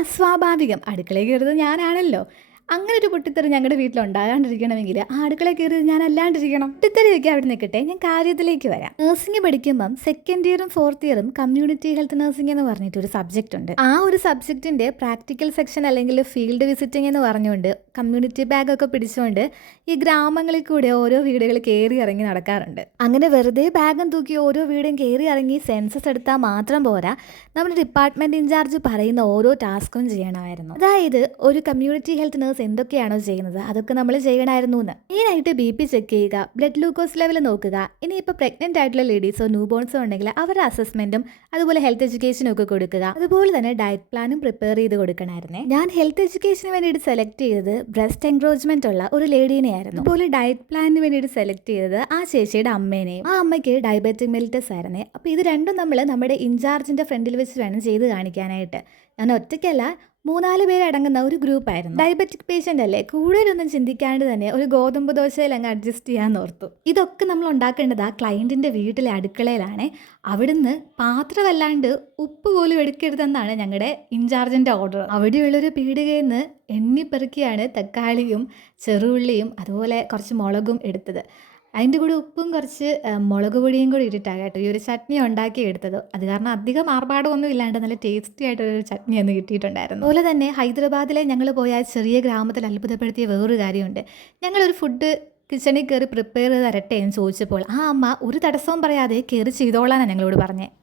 അസ്വാഭാവികം. അടുക്കളയിൽ കയറുന്നത് ഞാനാണല്ലോ. അങ്ങനെ ഒരു പൊട്ടിത്തെറി ഞങ്ങളുടെ വീട്ടിലുണ്ടാകാണ്ടിരിക്കണമെങ്കിൽ ആ അടുക്കളയിൽ കയറിയത് ഞാൻ അല്ലാണ്ടിരിക്കണം. പൊട്ടിത്തെറിയൊക്കെ അവിടെ നിൽക്കട്ടെ, ഞാൻ കാര്യത്തിലേക്ക് വരാം. നഴ്സിംഗ് പഠിക്കുമ്പം സെക്കൻഡ് ഇയറും ഫോർത്ത് ഇയറും കമ്മ്യൂണിറ്റി ഹെൽത്ത് നഴ്സിംഗ് എന്ന് പറഞ്ഞിട്ട് ഒരു സബ്ജക്റ്റ് ഉണ്ട്. ആ ഒരു സബ്ജക്റ്റിന്റെ പ്രാക്ടിക്കൽ സെക്ഷൻ അല്ലെങ്കിൽ ഫീൽഡ് വിസിറ്റിംഗ് എന്ന് പറഞ്ഞുകൊണ്ട് കമ്മ്യൂണിറ്റി ബാഗൊക്കെ പിടിച്ചുകൊണ്ട് ഈ ഗ്രാമങ്ങളിൽ കൂടെ ഓരോ വീടുകൾ കയറി ഇറങ്ങി നടക്കാറുണ്ട്. അങ്ങനെ വെറുതെ ബാഗും തൂക്കി ഓരോ വീടും കയറി ഇറങ്ങി സെൻസസ് എടുത്താൽ മാത്രം പോരാ, നമ്മുടെ ഡിപ്പാർട്ട്മെന്റ് ഇൻചാർജ് പറയുന്ന ഓരോ ടാസ്കും ചെയ്യണമായിരുന്നു. അതായത് ഒരു കമ്മ്യൂണിറ്റി ഹെൽത്ത് നഴ്സ് എന്തൊക്കെയാണോ ചെയ്യുന്നത് അതൊക്കെ നമ്മൾ ചെയ്യണമായിരുന്നു എന്ന്. മെയിനായിട്ട് BP ചെക്ക് ചെയ്യുക, ബ്ലഡ് ഗ്ലൂക്കോസ് ലെവൽ നോക്കുക. ഇനിയിപ്പോൾ പ്രഗ്നന്റ് ആയിട്ടുള്ള ലേഡീസോ ന്യൂ ബോൺസോ ഉണ്ടെങ്കിൽ അവരുടെ അസസ്മെന്റും അതുപോലെ ഹെൽത്ത് എഡ്യൂക്കേഷനും ഒക്കെ കൊടുക്കുക. അതുപോലെ തന്നെ ഡയറ്റ് പ്ലാനും പ്രിപ്പയർ ചെയ്ത് കൊടുക്കണമായിരുന്നേ. ഞാൻ ഹെൽത്ത് എഡ്യൂക്കേഷന് വേണ്ടിയിട്ട് സെലക്ട് ചെയ്തത് ബ്രസ്റ്റ് എൻക്രോച്ച്മെന്റ് ഉള്ള ഒരു ലേഡീനെ ആയിരുന്നു. അതുപോലെ ഡയറ്റ് പ്ലാനിന് വേണ്ടിയിട്ട് സെലക്ട് ചെയ്തത് ആ ചേച്ചിയുടെ അമ്മേനെയും. ആ അമ്മയ്ക്ക് ഡയബറ്റിക് മെലിറ്റസ് ആയിരുന്നേ. അപ്പോൾ ഇത് രണ്ടും നമ്മൾ നമ്മുടെ ഇൻചാർജിന്റെ ഫ്രണ്ടിൽ വെച്ച് വേണം ചെയ്ത് കാണിക്കാനായിട്ട്. ഞാൻ ഒറ്റയ്ക്കല്ല, 3-4 പേര് അടങ്ങുന്ന ഒരു ഗ്രൂപ്പായിരുന്നു. ഡയബറ്റിക് പേഷ്യൻ്റ് അല്ലേ, കൂടുതലൊന്നും ചിന്തിക്കാണ്ട് തന്നെ ഒരു ഗോതമ്പ് ദോശയിൽ അങ്ങ് അഡ്ജസ്റ്റ് ചെയ്യാന്ന് ഓർത്തു. ഇതൊക്കെ നമ്മൾ ഉണ്ടാക്കേണ്ടത് ആ ക്ലയൻറ്റിൻ്റെ വീട്ടിലെ അടുക്കളയിലാണ്. അവിടുന്ന് പാത്രമല്ലാണ്ട് ഉപ്പ് പോലും എടുക്കരുതെന്നാണ് ഞങ്ങളുടെ ഇൻചാർജിൻ്റെ ഓർഡർ. അവിടെയുള്ളൊരു പീടികയിൽ നിന്ന് എണ്ണിപ്പെറുക്കിയാണ് തക്കാളിയും ചെറുള്ളിയും അതുപോലെ കുറച്ച് മുളകും എടുത്തത്. അതിൻ്റെ കൂടെ ഉപ്പും കുറച്ച് മുളക് പൊടിയും കൂടി ഇട്ടിട്ടാണ് കേട്ടോ ഈ ഒരു ചട്നി ഉണ്ടാക്കി എടുത്തത്. അത് കാരണം അധികം ആർഭാടമൊന്നും ഇല്ലാണ്ട് നല്ല ടേസ്റ്റി ആയിട്ടൊരു ചട്നി ഒന്ന് കിട്ടിയിട്ടുണ്ടായിരുന്നു. അതുപോലെ തന്നെ ഹൈദരാബാദിലെ ഞങ്ങൾ പോയ ചെറിയ ഗ്രാമത്തിൽ അത്ഭുതപ്പെടുത്തിയ വേറൊരു കാര്യമുണ്ട്. ഞങ്ങളൊരു ഫുഡ് കിച്ചണിൽ കയറി പ്രിപ്പയർ ചെയ്ത് തരട്ടെ എന്ന് ചോദിച്ചപ്പോൾ ആ അമ്മ ഒരു തടസ്സവും പറയാതെ കയറി ചെയ്തോളാനാണ് ഞങ്ങളോട് പറഞ്ഞത്.